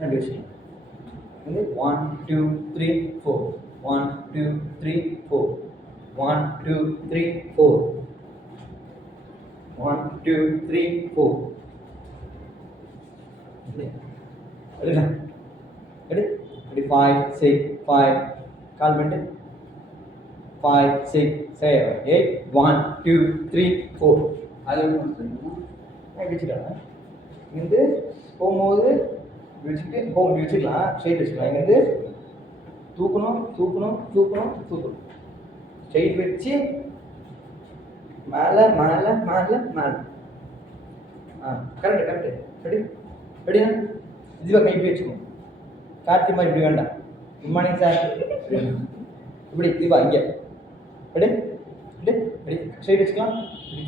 ரெண்டு விஷயம் வந்து 1 2 3 4 1 2 3 4 1 2 3 4 1 2 3 4 எடுங்க எடு இப்படி 5 6 5 கால் பண்ணிட்டு 5 6 7 8 1 2 3 4 அது வச்சுக்கலாம். இங்கேருந்து போகும்போது வச்சுக்கிட்டு போக வச்சுக்கலாம், ஸ்ட்ரைட் வச்சுக்கலாம். இங்கேருந்து தூக்கணும் தூக்கணும் தூக்கணும் தூக்கணும், ஸ்ட்ரைட் வச்சு மேலே மேலே மேலே மேலே. Correct correct. ரெடி ரெடியா? இதுவாக கை இப்படி வச்சுக்கணும். கார்த்தி மாதிரி இப்படி வேண்டாம். குட் மார்னிங் சார் இப்படி இதுவா இங்கே. ரெடி ரெடி ரெடி ஸ்ட்ரைட் வச்சுக்கலாம்.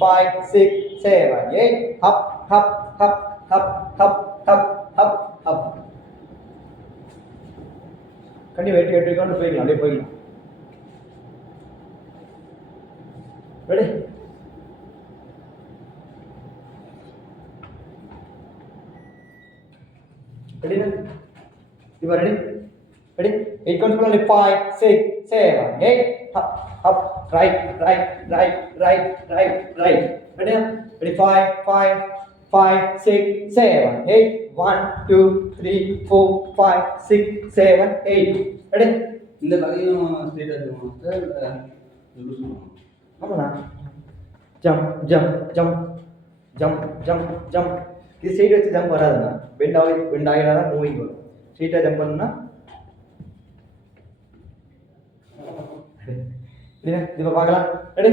5 6 7 8 hup hup hup hup hup hup hup hup. கண்டி வெட்டி வெட்டி கொண்டு போய்க்கலாம், அப்படியே போய்க்கலாம். ரெடி ரெடினா? இப்போ ரெடி ரெடி 8 கவுண்ட் பண்ணல. 5 6 7 8 hup hub right right right right right right. ரெடியா? ரெடி 5 5 5 6 7 8 1 2 3 4 5 6 7 8. ரெடி? இந்த கதையும் ஸ்ட்ரைட்டா இருக்கும் சார். ஆமாண்ணா. Jump jump jump jump jump jump. இது ஸ்ட்ரைட் வச்சு ஜம்ப் வராதுண்ணா. பெண்ட் ஆகினா தான் மூவிங் வரும். ஸ்ட்ரைட்டாக ஜம்ப் பண்ணுன்னா இப்போ பார்க்கலாம். ரெடி?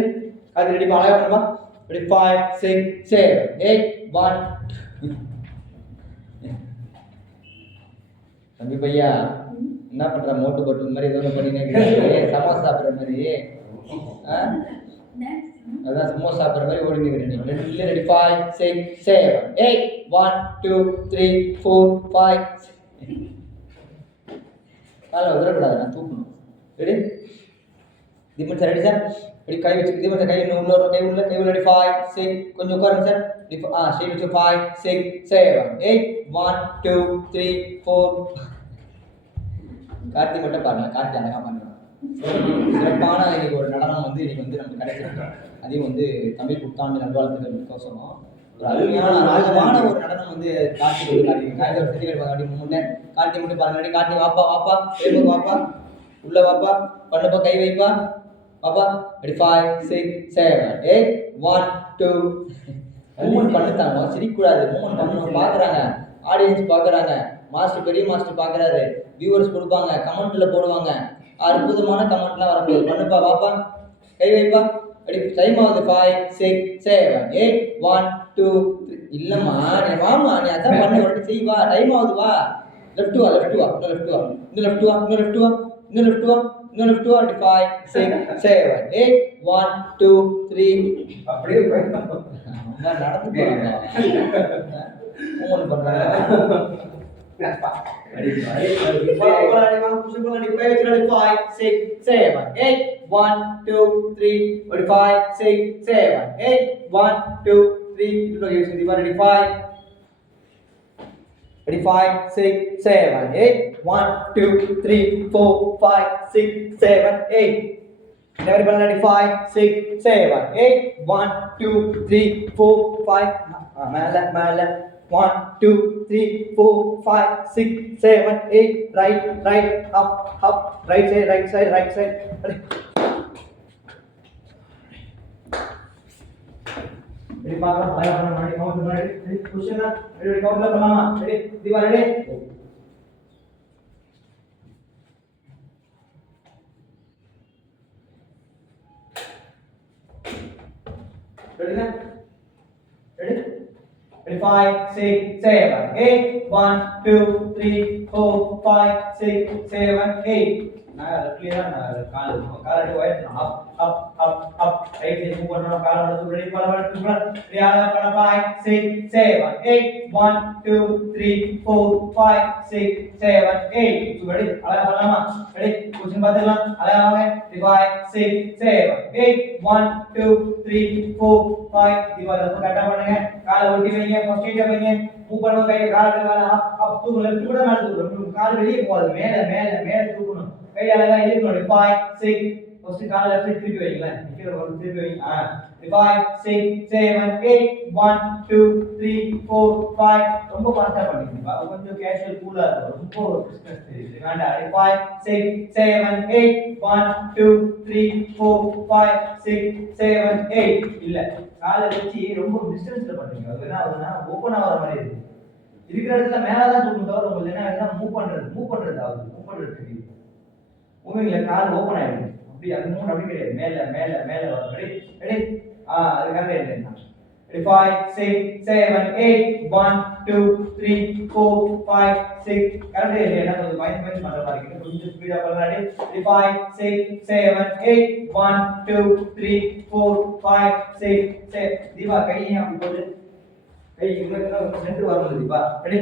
அது ரெடி அழகாக பண்ணுமா? ரெடி 5 6 7 8 1. தம்பி பையா என்ன பண்ற? மோட்டு போட்டு மாதிரி ஏதோ பண்ணினே சமோசா சாப்பிட்ற மாதிரி. அதான் சமோசா சாப்பிட்ற மாதிரி ஓடி நிற்கிறேன். இல்லை ரெடி 5 6 7 8 1 2 3 4 5. காலை உதறக்கூடாது, நான் தூக்கணும். Ready? Deepan sir ready sir? Ready கை வச்சு தீபன் சார் கை உள்ள ஒரு கை உள்ள ரெடி 5 6 கொஞ்சம் உட்காருங்க சார். ஸ்ட்ரைட் வச்சு 5 6 7 8 1 2 3 4. கார்த்தி மட்டும் பாருங்க, கார்த்தி அழகாக பண்ணுவாங்க. சிறப்பான இன்னைக்கு ஒரு நடனம் வந்து இன்னைக்கு வந்து நமக்கு கிடைச்சிருக்கோம். அதையும் வந்து தமிழ் புத்தாண்டு நல்வாழ்த்துக்களுக்கோசரம் ஒரு அருமையான ராஜமான ஒரு நடனம் வந்து கார்த்தி வந்து கார்த்தி ஒரு செடி அப்படி முன்னே கார்த்தி மட்டும் பாருங்க. கார்த்தி வாப்பா வாப்பா பேருக்கு வாப்பா உள்ள வாப்பா பண்ணப்பா கை வைப்பா வாப்பா. ரெடி 5 6 7 8 1 2. மூமெண்ட் பண்ணிட்டாங்க, சிரிக்கூடாது. மூமெண்ட் பண்ணணும். பார்க்குறாங்க, ஆடியன்ஸ் பார்க்குறாங்க, மாஸ்டர் பெரிய மாஸ்டர் பார்க்குறாரு, வியூவர்ஸ் கொடுப்பாங்க, கமெண்ட்டில் போடுவாங்க. அற்புதமான கமெண்ட்லாம் வரப்போகுது. பண்ணுப்பா வாப்பா கை வைப்பா. ரெடி டைம் ஆகுது. 5 6 7 8 1 2 3. இல்லைம்மா நீ வாமா, நீ அதான் பண்ண ஒரு செய் வா. டைம் ஆகுது வா. லெஃப்ட் வா லெஃப்ட் வா இன்னும் லெஃப்ட் வா இன்னும் லெஃப்ட் வா இன்னும் லெஃப்ட் வா இன்னும் லெஃப்ட் வா இன்னும் லெஃப்ட் வா. 5 6 7 8 1 2 3. அப்படியே நடந்து போறாங்க. மூமெண்ட் பண்றாங்க. 5 6 7 8 1 2 3. 5 6 7 8 1 2 3. Ready 5. Ready 5 6 7 8 1 2 3 4 5 6 7 8. Never been ready 5 6 7 8 1 2 3 4 5. Mala mala 1 2 3 4 5 6 7 8. Right right up up right side right side right side. Ready பார்க்கலாம். அழகா பண்ண மாதிரி கவுண்ட் பண்ணி ரெடி பொசிஷன் ரெடி கவுண்ட்ல பண்ணலாமா? Ready Deepa ready. ரெடினா? ரெடி? ரெடி 5 6 7 8 1 2 3 4 5 6 7 8. நான் லெஃப்ட்ல தான் கால் ரெடி ஒயிட் அப் அப் அப் அப் ரைட் சைடு மூவ் பண்றோம். கால் வந்து ரெடி பலவர்ட் ரெடி ஆக பண்ண 5 6 7 8 1 2 3 4 5 6 7 8. ரெடி அழகா பண்ணலாமா? ரெடி பொசிஷன் பார்த்துக்கலாம். அழகா வாங்க. 5 6 7 8 1 2 3 4 5. தீபாவளி கரெக்டா பண்ணுங்க. காலை ஒட்டி வைங்க. ஃபர்ஸ்ட் ஸ்ட்ரைட்டா வைங்க. மூவ் பண்ணுவோம். கை கால் மேல அப் தூக்கு. லெஃப்ட் கூட மேல தூக்கணும். கால் வெளியே போகாது. மேல மேல மேல தூக்கணும். கை அழகா இழுக்கணும். 5 6 ஃபர்ஸ்ட் கால் லெஃப்ட் திருப்பி வைங்களேன். நிக்கிற ஒரு திருப்பி வைங்க. 5 6 7 8 1 2 3 4 5 ரொம்ப ஃபாஸ்டா பண்ணிக்கங்க. கொஞ்சம் கேஷுவல் கூலா இருக்கும். ரொம்ப பிசினஸ் தெரியுது வேண்டாம். 5 6 7 8 1 2 3 4 5 6 7 8 இல்ல காலை வச்சு ரொம்ப டிஸ்டன்ஸ்ல பண்றீங்க. அது என்ன ஆகுதுன்னா ஓபன் ஆகுற மாதிரி இருக்கு. இருக்கிற இடத்துல மேல தான் தூக்கணும் தவிர உங்களுக்கு என்ன ஆகுதுன்னா மூவ் பண்றது ஆகுது. மூவ் பண்றது தெரியுது. மூவிங்ல கால் ஓபன் ஆயிடுது. அப்படி அது மூணு அப்படி கிடையாது. மேல மேல மேல வரும். ரெடி அதுக்காக என்ன 5 6 7 8 1 2 3 4 5 6 கரெக்டா இல்லையா? கொஞ்சம் பயந்து பண்ற மாதிரி இருக்கு. கொஞ்சம் ஸ்பீடா பண்ணலாம். 5 6 7 8 1 2 3 4 5 6 7 தீபா கையை அப்படி போட்டு கை இங்க சென்டர் வரணும் தீபா. ரெடி